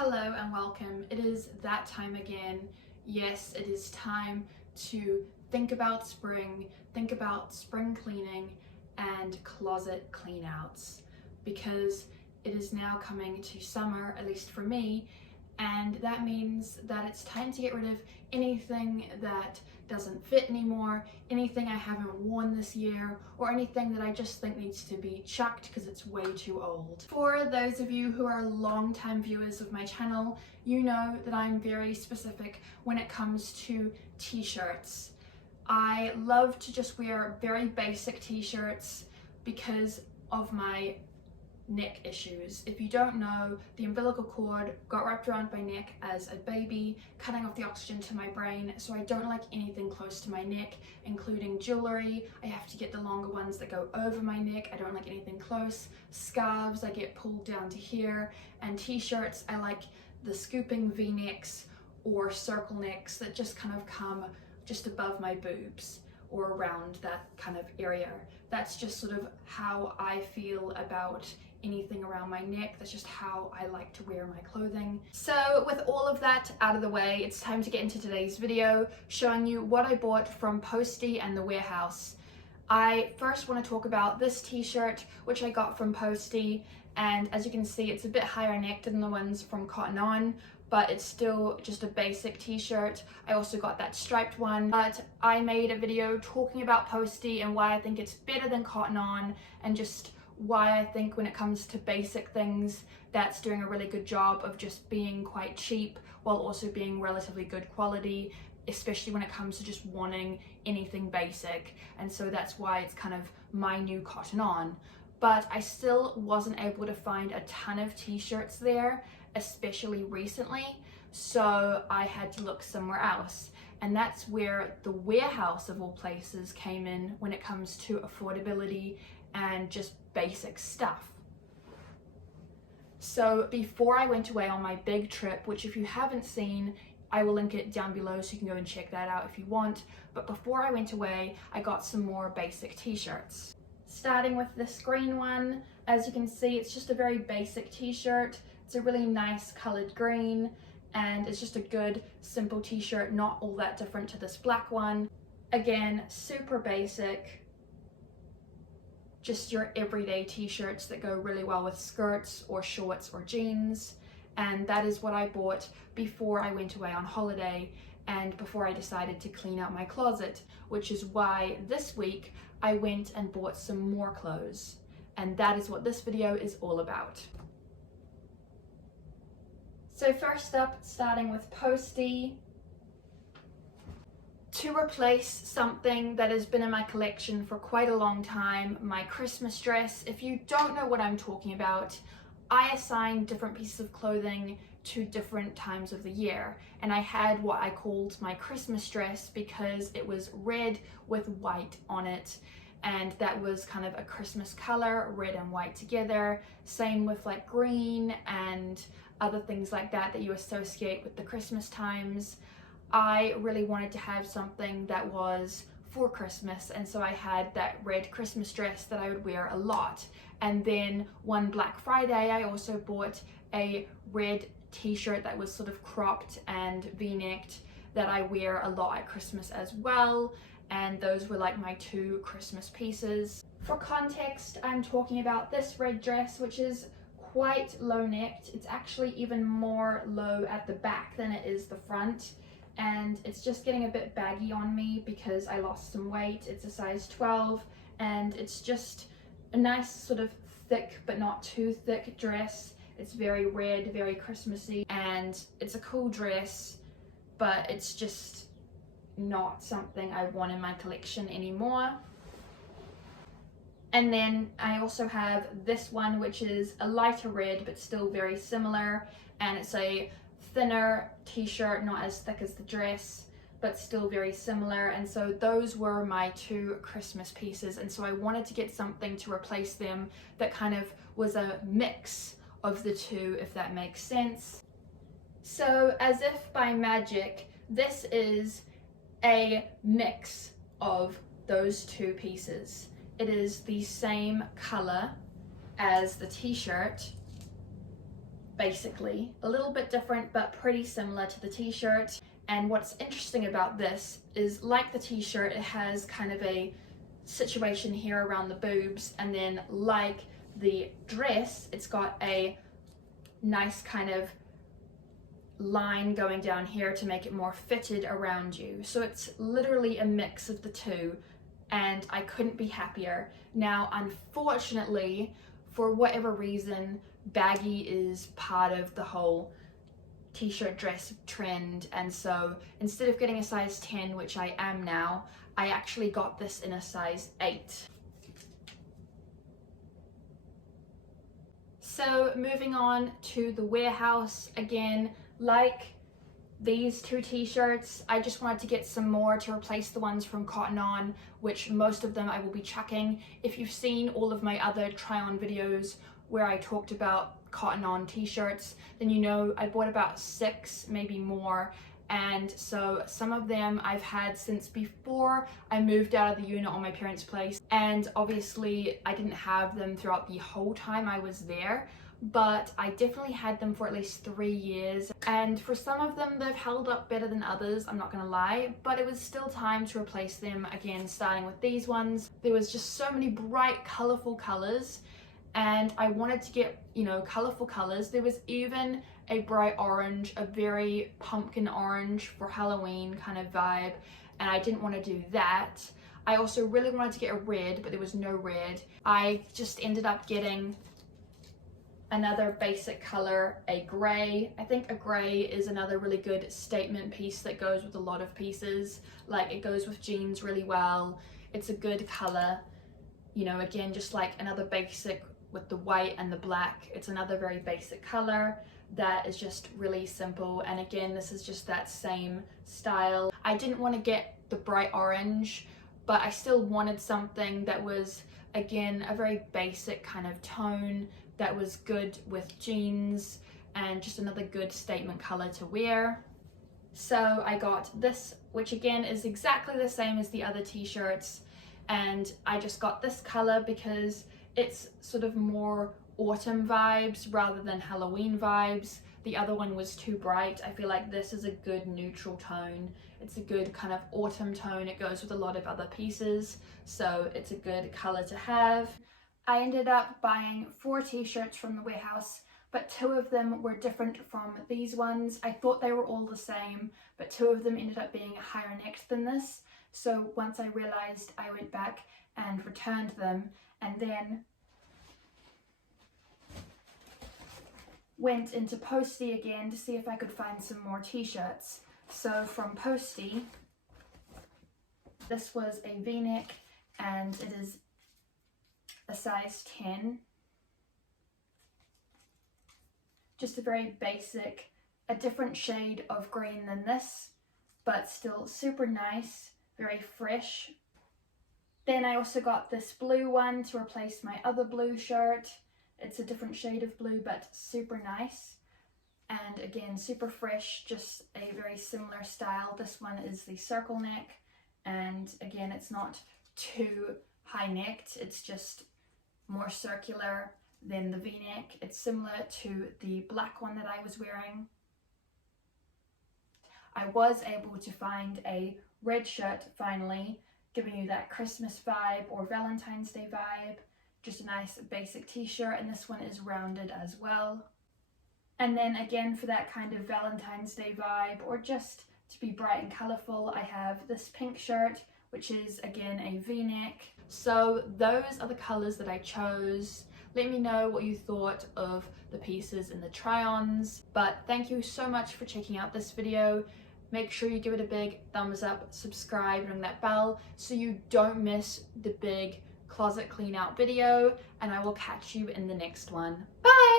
Hello and welcome. It is that time again. Yes, it is time to think about spring cleaning and closet clean outs, because it is now coming to summer, at least for me, and that means that it's time to get rid of anything that doesn't fit anymore, anything I haven't worn this year, or anything that I just think needs to be chucked because it's way too old. For those of you who are long-time viewers of my channel, you know that I'm very specific when it comes to t-shirts. I love to just wear very basic t-shirts because of my neck issues. If you don't know, the umbilical cord got wrapped around my neck as a baby, cutting off the oxygen to my brain, so I don't like anything close to my neck, including jewelry. I have to get the longer ones that go over my neck. I don't like anything close. Scarves, I get pulled down to here, and t-shirts, I like the scooping v-necks or circle necks that just kind of come just above my boobs or around that kind of area. That's just sort of how I feel about anything around my neck. That's just how I like to wear my clothing. So with all of that out of the way, it's time to get into today's video showing you what I bought from Postie and the warehouse. I first want to talk about this t-shirt which I got from Postie, and as you can see it's a bit higher necked than the ones from Cotton On, but it's still just a basic t-shirt. I also got that striped one, but I made a video talking about Postie and why I think it's better than Cotton On, and just why I think when it comes to basic things, that's doing a really good job of just being quite cheap while also being relatively good quality, especially when it comes to just wanting anything basic. And so that's why it's kind of my new Cotton On. But I still wasn't able to find a ton of t-shirts there, especially recently, so I had to look somewhere else. And that's where the warehouse of all places came in when it comes to affordability and just basic stuff. So before I went away on my big trip, which if you haven't seen, I will link it down below so you can go and check that out if you want. But before I went away, I got some more basic t-shirts. Starting with this green one, as you can see, it's just a very basic t-shirt. It's a really nice colored green, and it's just a good simple t-shirt, not all that different to this black one. Again, super basic, just your everyday t-shirts that go really well with skirts or shorts or jeans. And that is what I bought before I went away on holiday and before I decided to clean out my closet, which is why this week I went and bought some more clothes. And that is what this video is all about. So first up, starting with Postie. To replace something that has been in my collection for quite a long time, my Christmas dress. If you don't know what I'm talking about, I assign different pieces of clothing to different times of the year, and I had what I called my Christmas dress because it was red with white on it, and that was kind of a Christmas color, red and white together. Same with like green and other things like that that you associate with the Christmas times. I really wanted to have something that was for Christmas, and so I had that red Christmas dress that I would wear a lot. And then one Black Friday I also bought a red t-shirt that was sort of cropped and v-necked that I wear a lot at Christmas as well, and those were like my two Christmas pieces. For context, I'm talking about this red dress, which is quite low necked. It's actually even more low at the back than it is the front, and it's just getting a bit baggy on me because I lost some weight. It's a size 12, and it's just a nice sort of thick but not too thick dress. It's very red, very Christmassy, and it's a cool dress, but it's just not something I want in my collection anymore. And then I also have this one, which is a lighter red but still very similar, and it's a thinner t-shirt, not as thick as the dress, but still very similar. And so those were my two Christmas pieces, and so I wanted to get something to replace them that kind of was a mix of the two, if that makes sense. So as if by magic, this is a mix of those two pieces. It is the same color as the t-shirt, basically. A little bit different, but pretty similar to the t-shirt. And what's interesting about this is, like the t-shirt, it has kind of a situation here around the boobs, and then like the dress, it's got a nice kind of line going down here to make it more fitted around you. So it's literally a mix of the two, and I couldn't be happier. Now, unfortunately, for whatever reason, baggy is part of the whole t-shirt dress trend, and so instead of getting a size 10, which I am now, I actually got this in a size 8. So moving on to the warehouse, again, like these two t-shirts, I just wanted to get some more to replace the ones from Cotton On, which most of them I will be chucking. If you've seen all of my other try-on videos where I talked about Cotton On t-shirts, then you know I bought about 6, maybe more, and so some of them I've had since before I moved out of the unit on my parents' place, and obviously I didn't have them throughout the whole time I was there, but I definitely had them for at least 3 years, and for some of them they've held up better than others, I'm not gonna lie, but it was still time to replace them again, starting with these ones. There was just so many bright, colourful colours, and I wanted to get, you know, colourful colours. There was even a bright orange, a very pumpkin orange for Halloween kind of vibe, and I didn't want to do that. I also really wanted to get a red, but there was no red. I just ended up getting another basic colour, a grey. I think a grey is another really good statement piece that goes with a lot of pieces. Like, it goes with jeans really well. It's a good colour. You know, again, just like another basic with the white and the black. It's another very basic colour that is just really simple, and again, this is just that same style. I didn't want to get the bright orange, but I still wanted something that was, again, a very basic kind of tone that was good with jeans and just another good statement colour to wear. So I got this, which again is exactly the same as the other t-shirts, and I just got this colour because it's sort of more autumn vibes rather than Halloween vibes. The other one was too bright. I feel like this is a good neutral tone. It's a good kind of autumn tone. It goes with a lot of other pieces, so it's a good colour to have. I ended up buying 4 t-shirts from the warehouse, but 2 of them were different from these ones. I thought they were all the same, but 2 of them ended up being higher necked than this. So once I realised, I went back and returned them, and then went into Postie again to see if I could find some more t-shirts. So from Postie, this was a v-neck, and it is a size 10. Just a very basic, a different shade of green than this, but still super nice, very fresh. Then I also got this blue one to replace my other blue shirt. It's a different shade of blue, but super nice. And again, super fresh, just a very similar style. This one is the circle neck, and again, it's not too high necked, it's just more circular than the v-neck. It's similar to the black one that I was wearing. I was able to find a red shirt finally, giving you that Christmas vibe or Valentine's Day vibe. Just a nice basic t-shirt, and this one is rounded as well. And then again, for that kind of Valentine's Day vibe, or just to be bright and colourful, I have this pink shirt, which is again a v-neck. So those are the colours that I chose. Let me know what you thought of the pieces in the try-ons. But thank you so much for checking out this video. Make sure you give it a big thumbs up, subscribe, and ring that bell so you don't miss the big closet clean out video, and I will catch you in the next one. Bye!